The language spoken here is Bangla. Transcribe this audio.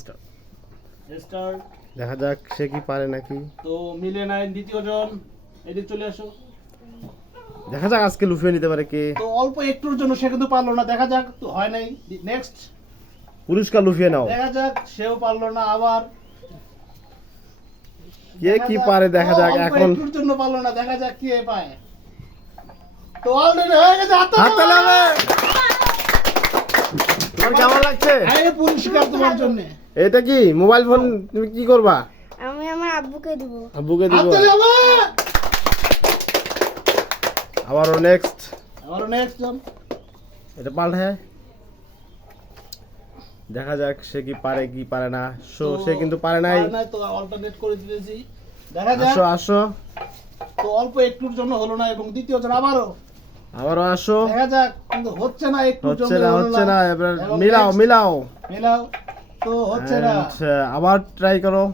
স্টার্ট। স্টার্ট। দেখা যাক সে কি পারে নাকি। তো মিলে নাই দ্বিতীয় জন, এদিক চলে আসো। দেখা যাক আজকে লুফিয়ে নিতে পারে কে। তো অল্প একটুর জন্য সে কিন্তু পারলো না, দেখা যাক। তো হয় নাই, নেক্সট। পুরস্কার লুফিয়ে নাও। দেখা যাক, সেও পারলো না। আবার কে কি পারে দেখা যাক। অল্প এখন একটুর জন্য পারলো না, দেখা যাক কে পায়। তো অলরেডি হয়ে গেছে, হাততালি হবে। তোমার কেমন লাগছে? এই পুরস্কার তোমার জন্য। এটা কি মোবাইল ফোন? তুমি কি করবা? আমি আমার আব্বুকে দিব। আব্বুকে দিব। হাততালি হবে। আবারও নেক্সট। আবারও নেক্সট জন। এটা পাল্টায়। দেখা যাক সে কি পারে কি পারে না। সে কিন্তু পারে নাই। তো অল্টারনেট করে দিয়েছি, দেখা যাক। আসো আসো। তো অল্প একটুর জন্য হলো না, এবং দ্বিতীয় জন আবারও। আবারও আসো। দেখা যাক, কিন্তু হচ্ছে না, একটুর জন্য হচ্ছে না হলো হচ্ছে না। এবার এবং মিলাও next। মিলাও। মেলাও। তো হচ্ছে না। And, আবার ট্রাই করো।